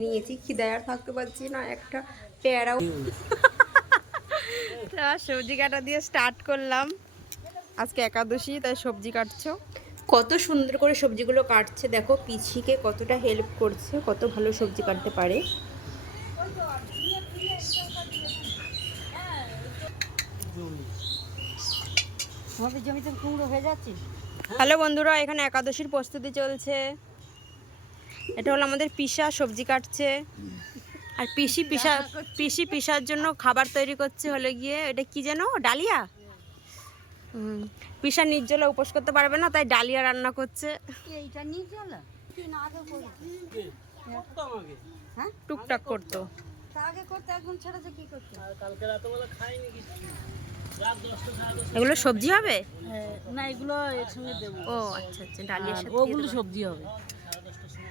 নিয়েছি খিদায় আর থাকতে পারছি না একটা পেয়ারাও। তা সবজি কাটা দিয়ে স্টার্ট করলাম। আজকে একাদশী তাই সবজি কাটছো। কত সুন্দর করে সবজিগুলো কাটছে দেখো পিছিকে কতটা হেল্প করছে কত ভালো সবজি কাটতে পারে। হয়ে হ্যালো বন্ধুরা এখানে একাদশীর প্রস্তুতি চলছে। এটা হলো আমাদের পিসা সবজি কাটছে। আর পিসি পিসা পিসি পিসার জন্য খাবার তৈরি করছে হলে গিয়ে এটা কি যেন? ডালিয়া? হুম পিসা নির্জলা উপোস করতে পারবে না তাই ডালিয়া রান্না করছে। এইটা করেছি হ্যাঁ? টুকটাক করতো। তা আগে করতে এখন ছেড়েছে কি করতে? এগুলো সবজি হবে? না এগুলো এর সঙ্গে দেবো। ও আচ্ছা আচ্ছা ডালিয়ার সাথে ওগুলো সবজি হবে।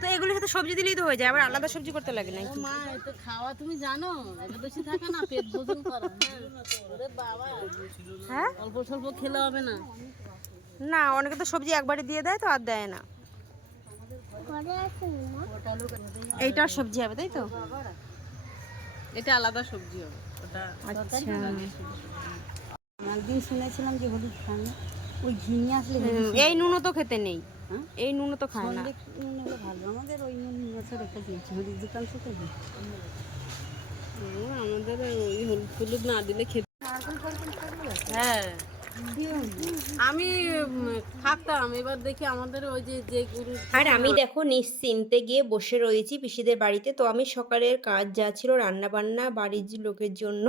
তো এগুলোর সাথে সবজি দিলেই তো হয়ে যায় আবার আলাদা সবজি করতে লাগে না মা এতো খাওয়া তুমি জানো একাদশী থাকে না পেট ভোজন করা ওরে বাবা হ্যাঁ? অল্প স্বল্প খেলে হবে না। না অনেকে তো সবজি একবারে দিয়ে দেয় তো আর দেয় না। এইটা সবজি হবে তাই তো? এটা আলাদা সবজি হবে ওটা আচ্ছা। একদিন শুনেছিলাম যে হলুদ খান। ওই ঘি নিয়ে আসলে এই নুনও তো খেতে নেই হ্যাঁ? এই নুনও তো খায় না। ভালো। আমাদের ওই নুন বছর রেখে দিয়েছি হলুদ দোকান থেকে আমাদের ওই হলুদ হলুদ না দিলে খেতে হ্যাঁ। আমি থাকতাম এবার দেখি আমাদের ওই যে যে গুরু আর আমি দেখো নিশ্চিন্তে গিয়ে বসে রয়েছি পিসিদের বাড়িতে। তো আমি সকালের কাজ যা ছিল রান্না বান্না বাড়ির লোকের জন্য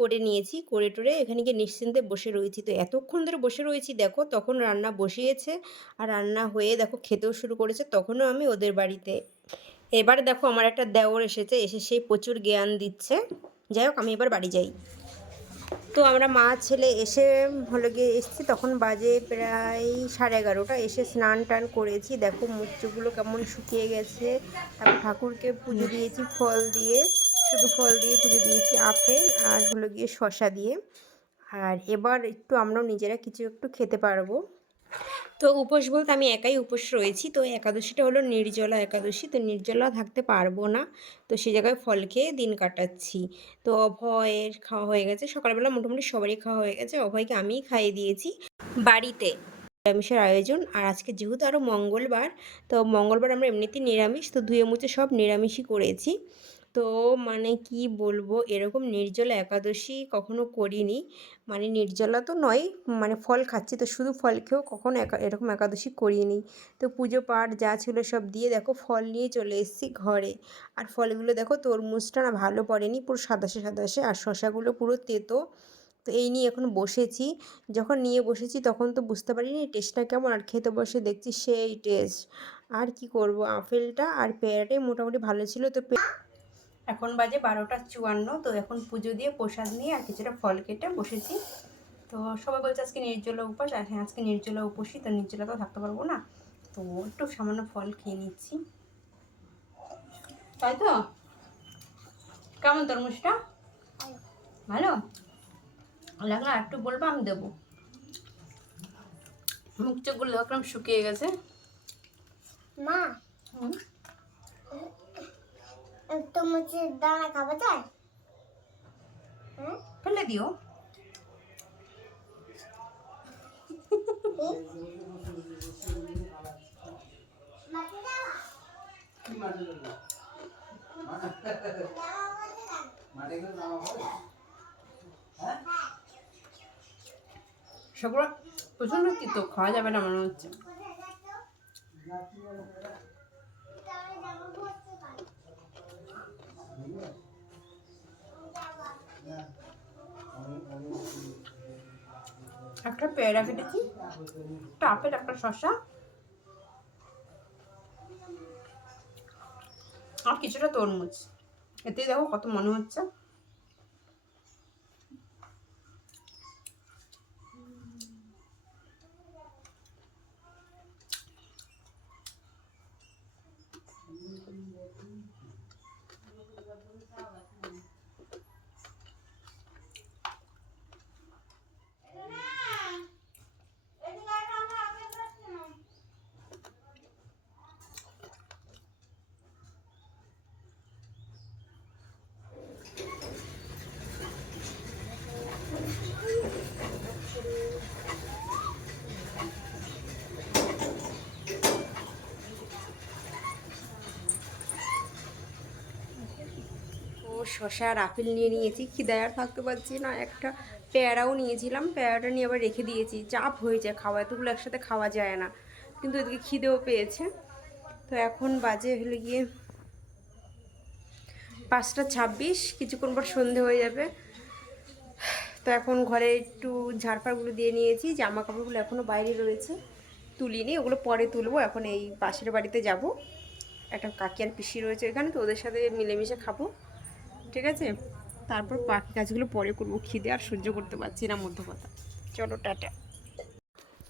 করে নিয়েছি, করে টোরে এখানে গিয়ে নিশ্চিন্তে বসে রয়েছি। তো এতক্ষণ ধরে বসে রয়েছি, দেখো তখন রান্না বসিয়েছে আর রান্না হয়ে দেখো খেতেও শুরু করেছে, তখনও আমি ওদের বাড়িতে। এবার দেখো আমার একটা দেওর এসেছে, এসে সেই প্রচুর জ্ঞান দিচ্ছে। যাই হোক আমি এবার বাড়ি যাই। তো আমরা মা ছেলে এসে হলো গিয়ে এসেছি, তখন বাজে প্রায় সাড়ে এগারোটা, এসে স্নান টান করেছি, দেখো মুখগুলো কেমন শুকিয়ে গেছে। তারপর ঠাকুরকে পুজো দিয়েছি, ফল দিয়ে। শুধু ফল দিয়ে পুজো দিয়েছি, আপেল আর হলো গিয়ে শশা দিয়ে। আর এবার একটু আমরাও নিজেরা কিছু একটু খেতে পারব। তো উপোস বলতে আমি একাই উপোস রয়েছি, তো একাদশীটা হলো নির্জলা একাদশী, তো নির্জলা থাকতে পারব না। তো সেই জায়গায় ফল খেয়ে দিন কাটাচ্ছি। তো অভয়ের খাওয়া হয়ে গেছে, সকালবেলা মোটামুটি সবারই খাওয়া হয়ে গেছে, অভয়কে আমিই খাইয়ে দিয়েছি। বাড়িতে নিরামিষের আয়োজন, আর আজকে যেহেতু আরও মঙ্গলবার, তো মঙ্গলবার আমরা এমনিতেই নিরামিষ, তো ধুয়ে মুছে সব নিরামিষই করেছি। তো মানে কি বলব? এরকম নির্জলা একাদশী কখনো করিনি। মানে নির্জলা তো নয় মানে ফল খাচ্ছি তো শুধু ফল খেয়েও কখনো এরকম একাদশী করিনি। তো পুজো পাঠ যা ছিল সব দিয়ে দেখো ফল নিয়ে চলে এসেছি ঘরে। আর ফলগুলো দেখো তরমুজটা না ভালো পড়েনি, পুরো সাদাসে সাদাসে আর শশাগুলো পুরো তেতো। তো এই নিয়ে এখন বসেছি। যখন নিয়ে বসেছি তখন তো বুঝতে পারিনি টেস্টটা কেমন। আর খেতে বসে দেখছি সেই টেস্ট আর কি করব? আপেলটা আর পেয়ারাটাই মোটামুটি ভালো ছিল তো এখন বাজে বারোটা চুয়ান্ন তো এখন পুজো দিয়ে প্রসাদ নিয়ে আর কিছুটা ফল কেটে বসেছি। তো সবাই বলছে আজকে নির্জলা উপাস আর হ্যাঁ আজকে নির্জলা উপসী তো নির্জলা তো থাকতে পারব না। তো একটু সামান্য ফল খেয়ে নিচ্ছি। তাই তো? কেমন তরমুজটা? ভালো? লাগলে আর একটু বলব আমি দেবো। মুখ চোখগুলো দেখলাম শুকিয়ে গেছে। মা হুম? তোমার দানা খাবে চাই? হ্যাঁ? ফেলে দিও। সবগুলো প্রচণ্ড তিতো খাওয়া যাবে না মনে হচ্ছে। একটা পেয়ারা কেটেছি একটা আপেল একটা শসা। আর কিছুটা তরমুজ। এতে দেখো কত মনে হচ্ছে। শশা আর আপেল নিয়ে নিয়েছি খিদায় আর থাকতে পারছি না। একটা পেয়ারাও নিয়েছিলাম, পেয়ারাটা নিয়ে আবার রেখে দিয়েছি। চাপ হয়ে যায় খাওয়া, এতগুলো একসাথে খাওয়া যায় না। কিন্তু এদিকে খিদেও পেয়েছে। তো এখন বাজে হলে গিয়ে পাঁচটা ছাব্বিশ, কিছুক্ষণ পর সন্ধে হয়ে যাবে। তো এখন ঘরে একটু ঝাড়ফাড়গুলো দিয়ে নিয়েছি জামা কাপড়গুলো এখনও বাইরে রয়েছে, তুলিনি, ওগুলো পরে তুলবো। এখন এই পাশের বাড়িতে যাব। একটা কাকি আর পিসি রয়েছে এখানে, তো ওদের সাথে মিলেমিশে খাব। ঠিক আছে? তারপর বাকি কাজগুলো পরে করব, খিদে আর সহ্য করতে পারছি না মধ্য কথা চলো, টাটা।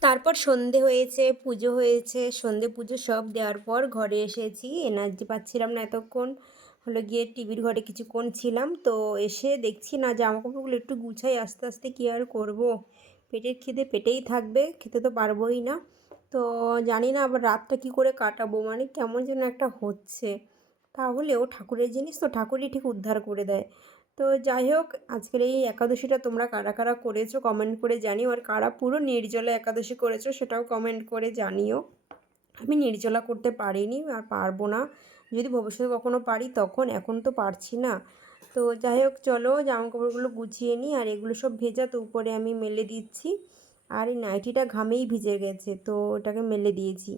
তারপর সন্ধে হয়েছে, পুজো হয়েছে, সন্ধে পুজো সব দেওয়ার পর ঘরে এসেছি, এনার্জি পাচ্ছিলাম না এতক্ষণ। হলো গিয়ে টিভির ঘরে কিছুক্ষণ ছিলাম, তো এসে দেখছি না জামা কাপড়গুলো একটু গুছাই আস্তে আস্তে কী আর করব। পেটের খিদে পেটেই থাকবে, খেতে তো পারবোই না। তো জানি না আবার রাতটা কি করে কাটাবো মানে কেমন যেন একটা হচ্ছে। তাহলেও ঠাকুরের জিনিস তো ঠাকুরই ঠিক উদ্ধার করে দেয়। তো যাই হোক, আজকের এই একাদশীটা তোমরা কারা কারা করেছ কমেন্ট করে জানিও, আর কারা পুরো নির্জলা একাদশী করেছ সেটাও কমেন্ট করে জানিও। আমি নির্জলা করতে পারিনি আর পারব না। যদি ভবিষ্যতে কখনো পারি তখন, এখন তো পারছি না। তো যাই হোক, চলো জামা কাপড়গুলো গুছিয়ে নিই, আর এগুলো সব ভেজা তো উপরে আমি মেলে দিচ্ছি। আর এই নাইটিটা ঘামেই ভিজে গেছে, তো ওটাকে মেলে দিয়েছি।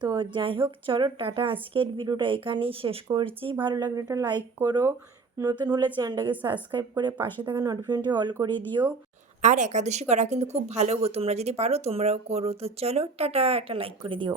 তো যাই হোক, চলো টাটা। আজকের ভিডিওটা এখানেই শেষ করছি। ভালো লাগলে একটা লাইক করো। নতুন হলে চ্যানেলটাকে সাবস্ক্রাইব করে পাশে থাকা নোটিফিকেশনটি অল করে দিও। আর একাদশী করা কিন্তু খুব ভালো গো, তোমরা যদি পারো তোমরাও করো। তো চলো টাটা, একটা লাইক করে দিও।